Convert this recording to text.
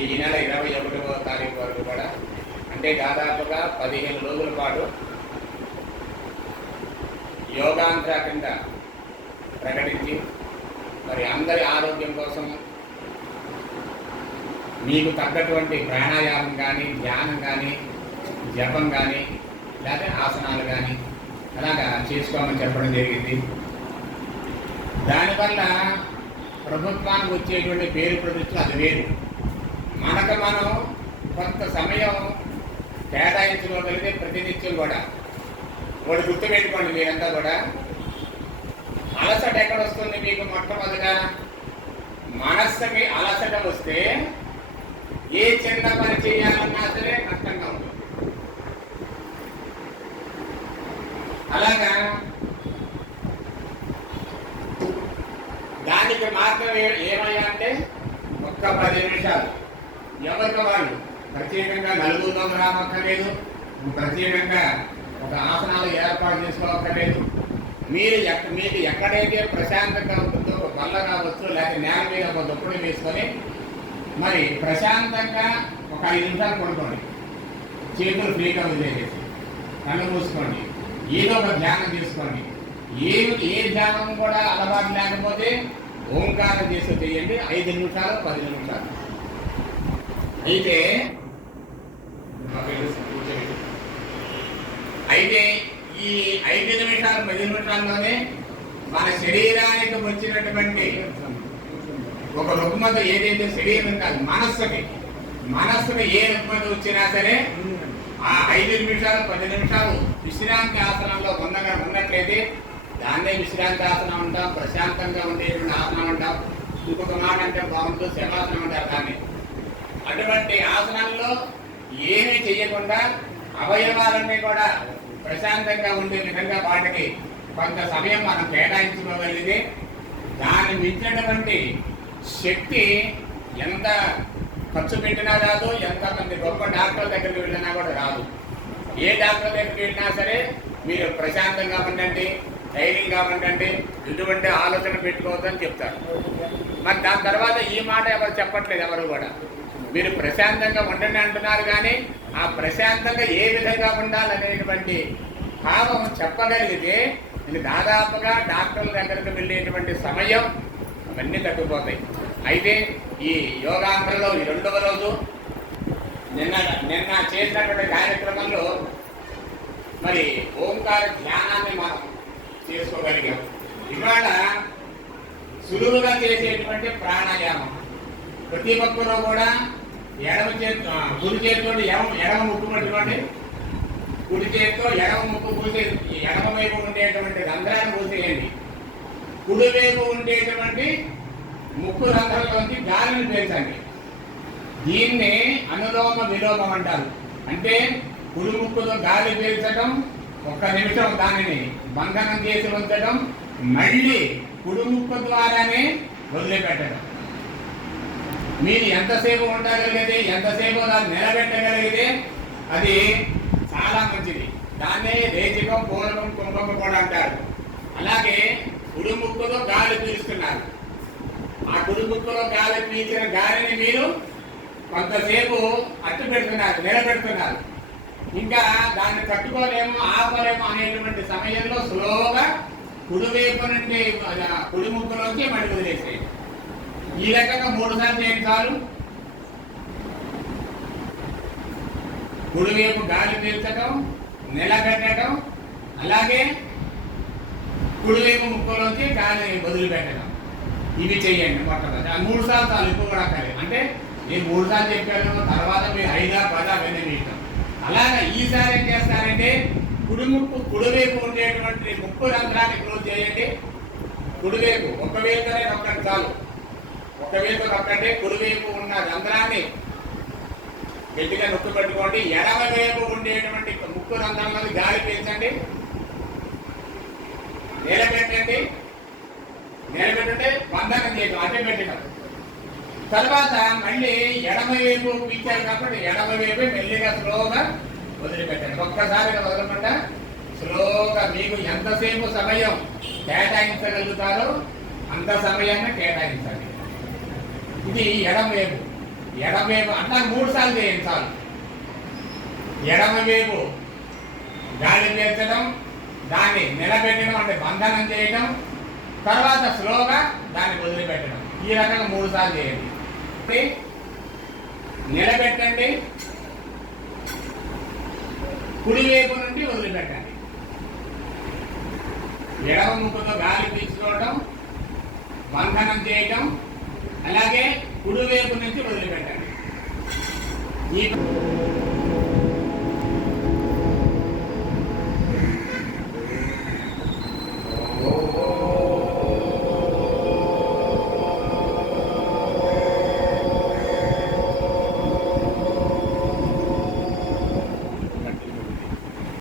అది ఈ నెల 21వ తారీఖు వరకు కూడా, అంటే దాదాపుగా 15 రోజుల పాటు యోగాంధ్ర కింద ప్రకటించి మరి అందరి ఆరోగ్యం కోసం మీకు తగ్గటువంటి ప్రాణాయామం కానీ, ధ్యానం కానీ, జపం కానీ, లేదా ఆసనాలు కానీ అలాగా చేసుకోమని చెప్పడం జరిగింది. దానివల్ల ప్రభుత్వానికి వచ్చేటువంటి పేరు ప్రతిష్టలు అది వేరు. మనకు మనం కొంత సమయం కేటాయించుకోగలిగితే ప్రతినిత్యం కూడా వాడు గుర్తుపెట్టుకోండి, మీరంతా కూడా అలసట ఎక్కడ వస్తుంది మీకు? మొట్టమొదటిగా మనస్సుకి అలసట వస్తే ఏ చిన్న పని చేయాలన్నా సరే కష్టంగా ఉంటుంది. అలాగా దానికి మార్గం ఏమయ్యా అంటే ఒక్క 10 నిమిషాలు ఎవరికి వాళ్ళు ప్రత్యేకంగా నలుగురితో రామక్కర్లేదు, ప్రత్యేకంగా ఒక ఆసనాలు ఏర్పాటు చేసుకోవక్కర్లేదు. మీకు ఎక్కడైతే ప్రశాంతంగా ఉంటుందో ఒక బల్ల కావచ్చు, లేకపోతే నేల మీద ఒక దుప్పటి వేసుకొని మరి ప్రశాంతంగా ఒక 5 నిమిషాలు పడుకోండి. చేతులు ఫ్రీగా వదిలేసేసి కళ్ళు మూసుకోండి. ఏదో ఒక ధ్యానం చేసుకోండి. ఏ ధ్యానం కూడా అలవాటు లేకపోతే ఓంకారం చేసి చేయండి. 5 నిమిషాలు 10 నిమిషాలు అయితే ఈ 5 నిమిషాలు 10 నిమిషాల్లోనే మన శరీరానికి వచ్చినటువంటి ఒక రుగ్మత ఏదైతే శరీరం కాదు, మనస్సుకి ఏ రుగ్మత వచ్చినా సరే ఆ 5 నిమిషాలు 10 నిమిషాలు విశ్రాంతి ఆసనంలో ఉన్నట్లయితే దాన్నే విశ్రాంతి ఆసనం ఉంటాం, ప్రశాంతంగా ఉండేటువంటి ఆసనం ఉంటాం. ఇంకొక మాట అంటే బాగుంటుంది, శవాసనం అంటారు దాన్ని. అటువంటి ఆసనాల్లో ఏమీ చేయకుండా అవయవాలన్నీ కూడా ప్రశాంతంగా ఉండే విధంగా వాటికి కొంత సమయం మనం కేటాయించుకోగలిగితే దాన్ని మించినటువంటి శక్తి ఎంత ఖర్చు పెట్టినా రాదు, ఎంతమంది గొప్ప డాక్టర్ల దగ్గరికి వెళ్ళినా కూడా రాదు. ఏ డాక్టర్ దగ్గరికి వెళ్ళినా సరే మీరు ప్రశాంతంగా ఉండండి, ధైర్యంగా ఉండండి, ఎటువంటి ఆలోచన పెట్టుకోవద్దని చెప్తారు. మరి దాని తర్వాత ఈ మాట ఎవరు చెప్పట్లేదు, ఎవరు కూడా. మీరు ప్రశాంతంగా ఉండండి అంటున్నారు, కానీ ఆ ప్రశాంతంగా ఏ విధంగా ఉండాలనేటువంటి భావం చెప్పగలిగితే ఇది దాదాపుగా డాక్టర్ల దగ్గరకు వెళ్ళేటువంటి సమయం అవన్నీ తగ్గిపోతాయి. అయితే ఈ యోగాంధ్రలో ఈ 2వ రోజు నిన్న చేసినటువంటి కార్యక్రమంలో మరి ఓంకార ధ్యానాన్ని మనం చేసుకోగలిగాం. ఇవాళ సులువుగా చేసేటువంటి ప్రాణాయామం. ప్రతి ఒక్కరూ కూడా కుడి చేతితో ఎడమ ముక్కు పట్టుకోండి. కుడి చేతితో ఎడమ ముక్కు పూసే, ఎడమ వైపు ఉండేటువంటి రంధ్రాన్ని పూసేయండి. కుడి వైపు ఉండేటువంటి ముక్కు రంధ్రంలోంచి గాలిని పీల్చండి. దీన్ని అనులోమ విలోమం అంటారు. అంటే కుడి ముక్కుతో గాలి పీల్చడం, 1 నిమిషం దానిని బంధనం చేసి ఉంచడం, మళ్ళీ కుడి ముక్కు ద్వారానే వదిలిపెట్టడం. మీరు ఎంతసేపు ఉండగలిగితే, ఎంతసేపు దాన్ని నిలబెట్టగలిగితే అది చాలా మంచిది. దాన్నే రేచకం, పూలకం, కుంభకం కూడా అంటారు. అలాగే కుడి ముక్కుతో గాలి పీలుస్తున్నారు. ఆ కుడి ముక్కులో గాలి పీల్చిన గాలిని మీరు కొంతసేపు అట్టు పెడుతున్నారు, నిలబెడుతున్నారు. ఇంకా దాన్ని కట్టుకోలేము, ఆపలేము అనేటువంటి సమయంలో స్లోగా కుడివైపు నుండి కుడి ముక్కులోకి మళ్ళీ వదిలేసేయండి. ఈ రకంగా 3 సార్లు చేయండి చాలు. కుడివైపు గాలి పీల్చడం, నిలబెట్టడం, అలాగే కుడివైపు ముక్కులోంచి గాలి వదిలిపెట్టడం. ఇవి చెయ్యండి మొట్టమొదటి. 3 సార్లు చాలు, ఎక్కువ కూడా కాదు. అంటే నేను 3 సార్లు చెప్పాను, తర్వాత మీరు 5, 10 అవన్నీ ఇష్టం. అలాగా ఈసారి ఏం చేస్తారంటే కుడివైపు ఉండేటువంటి ముక్కు రంధ్రాన్ని క్లోజ్ చేయండి. కుడివైపు ఒక వేలుతోనే నొక్కండి చాలు. ఒక వేలుతో నొక్కండి. కుడివైపు ఉన్న రంధ్రాన్ని గట్టిగా నొక్కి పెట్టుకోండి. ఎడమ వైపు ఉండేటువంటి ముక్కు రంధ్రంలో గాలి పీల్చండి, నిలబెట్టండి. బంధనం చేయడం, అడ్డు పెట్టడం. తర్వాత మళ్ళీ ఎడమ వైపు పీల్చారు కాబట్టి ఎడమ వైపు మెల్లిగా స్లోగా వదిలిపెట్టండి. ఒక్కసారిగా వదలకుండా స్లోగా మీకు ఎంతసేపు సమయం కేటాయించగలుగుతారో అంత సమయాన్ని కేటాయించండి. ఇది ఎడమ వైపు. ఎడమవైపు అట్లా 3 సార్లు చేయండి చాలు. ఎడమవైపు గాలి పీల్చడం, దాన్ని నిలబెట్టడం అంటే బంధనం చేయడం, తర్వాత స్లోగా దాన్ని వదిలిపెట్టడం. ఈ రకంగా 3 సార్లు చేయండి. నిలబెట్టండి, కుడివైపు నుండి వదిలిపెట్టండి. ఎడమ ముక్కుతో గాలి పీల్చుకోవడం, బంధనం చేయటం, అలాగే కుడివైపు నుంచి వదిలిపెట్టండి. ఈ